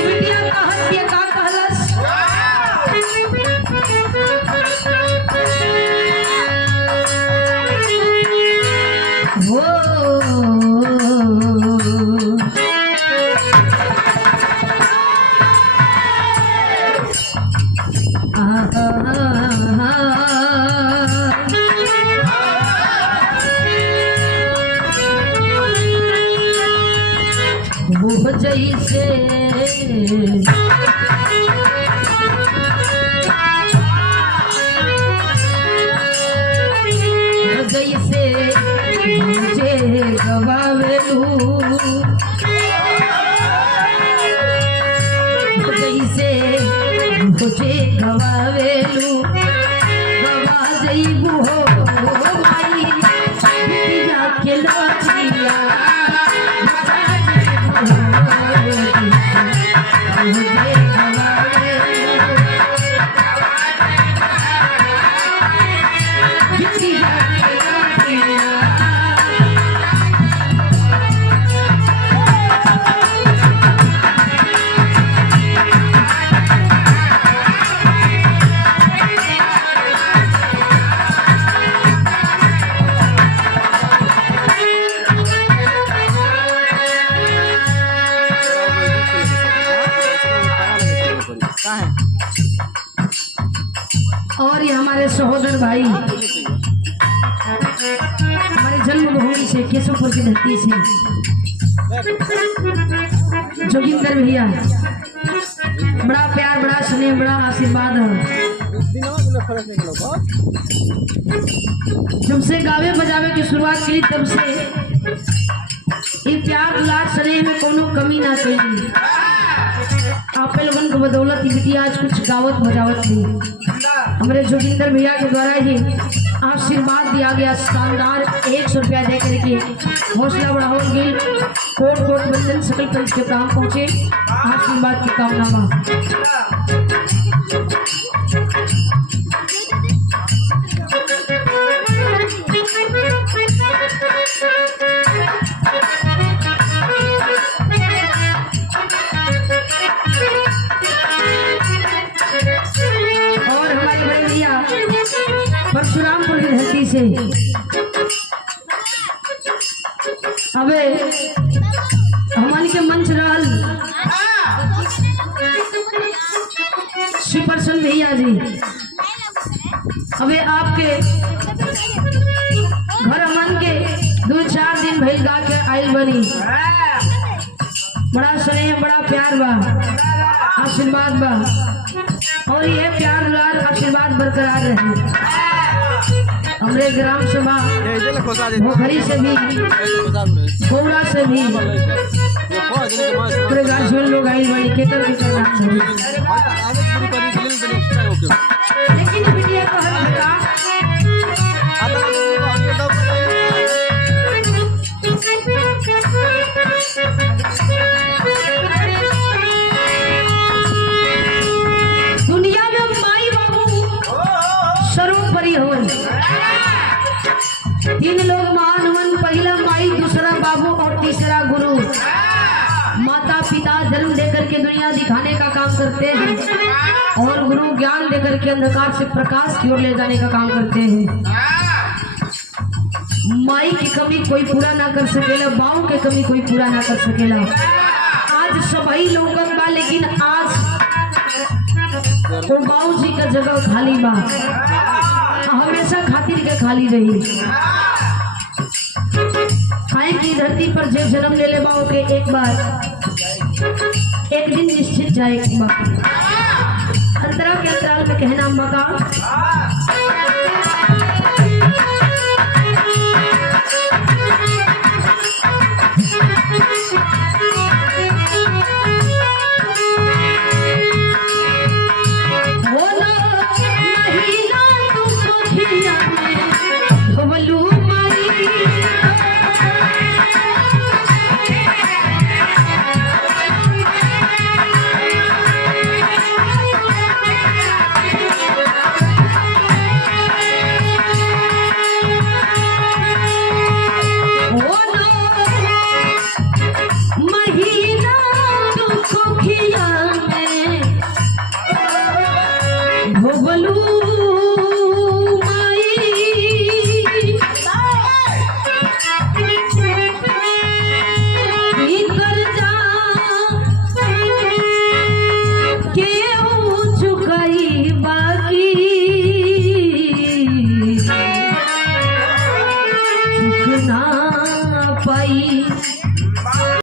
बिटिया कहत के का कहलस वो जैसे जैसे मुझे गवावेलू जैसे मुझे गवावेलू गवा जईबू हो माई बिटिया के लचिया और ये हमारे सहोदर भाई हमारे जन्मभूमि से केशवपुर की धरती से जोगिंदर भैया बड़ा प्यार बड़ा स्नेह बड़ा आशीर्वाद है। जब से गावे बजावे की शुरुआत की तब से ये प्यार दुलार स्नेह में कोनो कमी ना करी। आप लोगन को बदौलत ही बिटिया आज कुछ गावत बजावत थी। हमारे जोगिंदर भैया के द्वारा ही आशीर्वाद दिया गया शानदार 100 रुपया दे करके हौसला बढ़ाओ गिल कोट कोट बंधन सकल पंच के काम पहुंचे आशीर्वाद की कामना में। परशुरामपुर की धरती से अबे हमारे के मंच रहल श्री प्रसन्न भैया जी। अबे आपके घर अमन के 2-4 दिन भइल गा के आइल बनी। बड़ा स्नेह बड़ा प्यार बा आशीर्वाद बा और ये प्यार दुलार आशीर्वाद बरकरार रहे। हमरे ग्राम सभा भोखरी से भी गौरा से भी पूरे गार्जियन लोग आई बनी केतर के करना लेकिन बिटिया को दुनिया में माई बाबू सर्वोपरि हो। 3 लोग महान हुन, पहला माई दूसरा बाबू और तीसरा गुरु। माता पिता जन्म देकर के दुनिया दिखाने का काम करते हैं और गुरु ज्ञान देकर के अंधकार से प्रकाश की ओर ले जाने का काम करते हैं। माई की कमी कोई पूरा ना कर सकेला, बाऊ की कमी कोई पूरा ना कर सकेला। आज सभी लोगन बा लेकिन आज तो बाऊ जी का जगह खाली बा, हमेशा खातिर के खाली रही। खाए की धरती पर जो जन्म ले ले बाऊ के एक दिन निश्चित जाए। अंतरा के अंतराल में कहना मका भूल